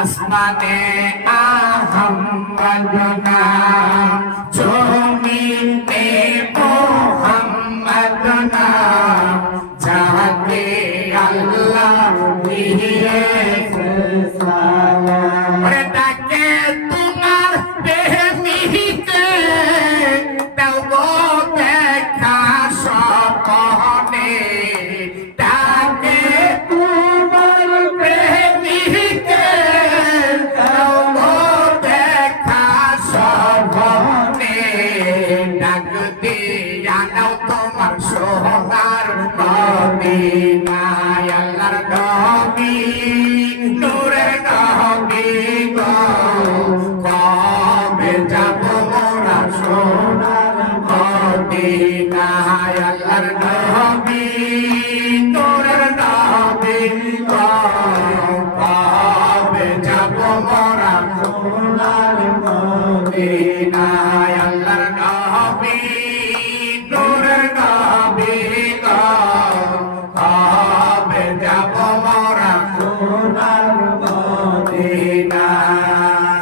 আসমানে আহম্মদ নাম, জমিনে মুহাম্মদ নাম, যাকে আল্লাহ দিয়েছে সালাম। ওরে ডাকে তোমার প্রেমিকে, দাও গো দেখা স্বপনে। ডাকে তোমার প্রেমিকে, দাও গো দেখা স্বপনে। ডাক দিয়া নাও তোমার সোনার মদিনায়। আল্লাহর নবী, নূরের নবী গো, কবে যাব মোরা সোনার মদিনায়। আল্লাহর নবী, নূরের নবী গো, কবে যাব মোরা সোনার মদিনায়।